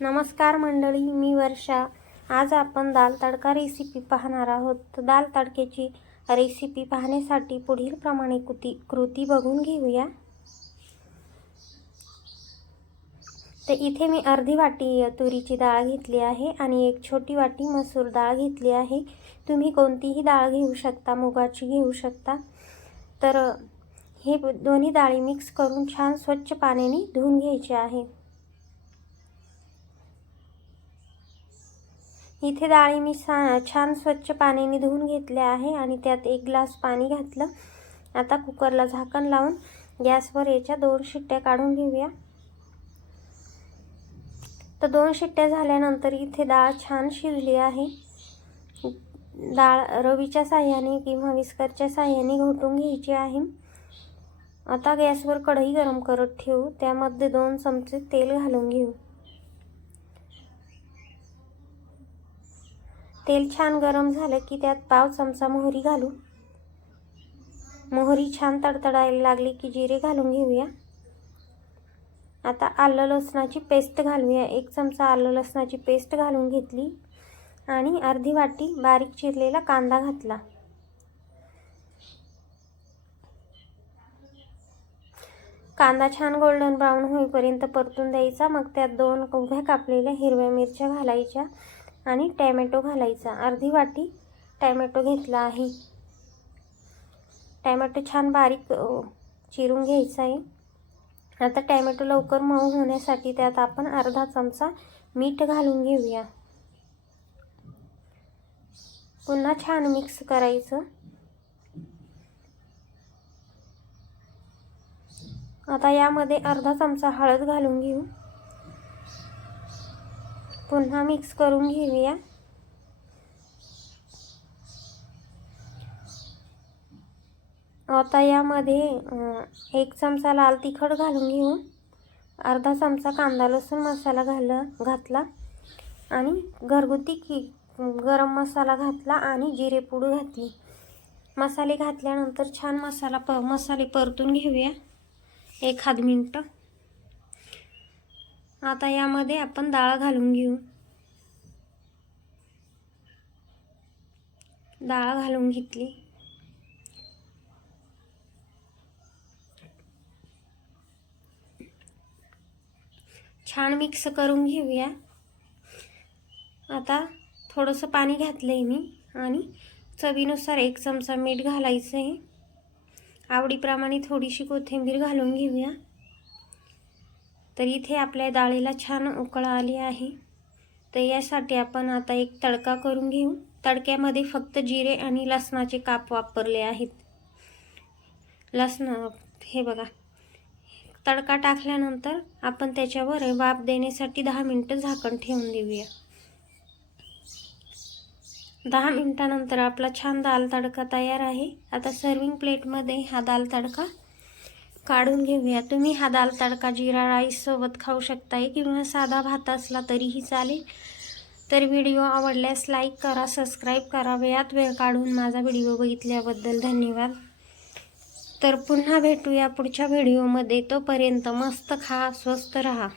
नमस्कार मंडळी मी वर्षा. आज आपण दाल तडका रेसिपी पाहणार आहोत. तर दाल तडक्याची रेसिपी पाहण्यासाठी पुढील प्रमाणे कृती कृती बघून घेऊया. तर इथे मी अर्धी वाटी तुरीची डाळ घेतली आहे आणि एक छोटी वाटी मसूर डाळ घेतली आहे. तुम्ही कोणतीही डाळ घेऊ शकता मुगाची घेऊ शकता. तर हे दोन्ही डाळी मिक्स करून छान स्वच्छ पाण्याने धुवून घ्यायचे आहे. इथे डाळी मी सा छान स्वच्छ पाण्याने धुवून घेतले आहे आणि त्यात एक ग्लास पाणी घातलं. आता कुकरला झाकण लावून गॅसवर याच्या दोन शिट्ट्या काढून घेऊया. तर दोन शिट्ट्या झाल्यानंतर इथे डाळ छान शिजली आहे. डाळ रवीच्या साह्याने किंवा विस्करच्या साह्याने घोटून घ्यायची आहे. आता गॅसवर कढई गरम करत ठेवू. त्यामध्ये दोन चमचे तेल घालून घेऊ. तेल छान गरम झालं की त्यात पाव चमचा मोहरी घालू. मोहरी छान तडतडायला लागली की जिरे घालून घेऊया. आता आलं लसणाची पेस्ट घालूया. एक चमचा आलं लसणाची पेस्ट घालून घेतली आणि अर्धी वाटी बारीक चिरलेला कांदा घातला. कांदा छान गोल्डन ब्राऊन होईपर्यंत परतून द्यायचा. मग त्यात दोन उभ्या कापलेल्या हिरव्या मिरच्या घालायच्या. आणि टॅमॅटो घालायचा. अर्धी वाटी टॅमॅटो घेतला आहे. टॅमॅटो छान बारीक चिरून घ्यायचा आहे. आता टॅमॅटो लवकर मऊ होण्यासाठी त्यात आपण अर्धा चमचा मीठ घालून घेऊया. पुन्हा छान मिक्स करायचं. आता यामध्ये अर्धा चमचा हळद घालून घेऊ. पुन्हा मिक्स करून घेऊया. आता यामध्ये एक चमचा लाल तिखट घालून घेऊ. अर्धा चमचा कांदा लसूण मसाला घाल घातला आणि घरगुती की गरम मसाला घातला आणि जिरेपूड घातली. मसाले घातल्यानंतर छान मसाला प मसाले परतून घेऊया. एखाद मिनटं. आता यामध्ये आपण डाळ घालून घेऊ. डाळ घालून घेतली. छान मिक्स करून घेऊया. आता थोडंसं पाणी घातलं आहे मी आणि चवीनुसार एक चमचा मीठ घालायचं आहे आवडीप्रमाणे थोडीशी कोथिंबीर घालून घेऊया. तर इथे आपल्या डाळीला छान उकळ आली आहे. तर यासाठी आपण आता एक तडका करून घेऊ. तडक्यामध्ये फक्त जिरे आणि लसणाचे काप वापरले आहेत. लसणं हे बघा. तडका टाकल्यानंतर आपण त्याच्यावर वाफ देण्यासाठी दहा मिनटं झाकण ठेवून देऊया. दहा मिनटानंतर आपला छान दाल तडका तयार आहे. आता सर्विंग प्लेटमध्ये हा दाल तडका काढून घेऊया. तुम्ही हा दाल तडका जिरा राईससोबत खाऊ शकताय. किंवा साधा भात असला तरीही चालेल. तर व्हिडिओ आवडल्यास लाईक करा सबस्क्राईब करा. वेळात वेळ काढून माझा व्हिडिओ बघितल्याबद्दल धन्यवाद. तर पुन्हा भेटूया पुढच्या व्हिडिओमध्ये. तोपर्यंत मस्त खा स्वस्त रहा.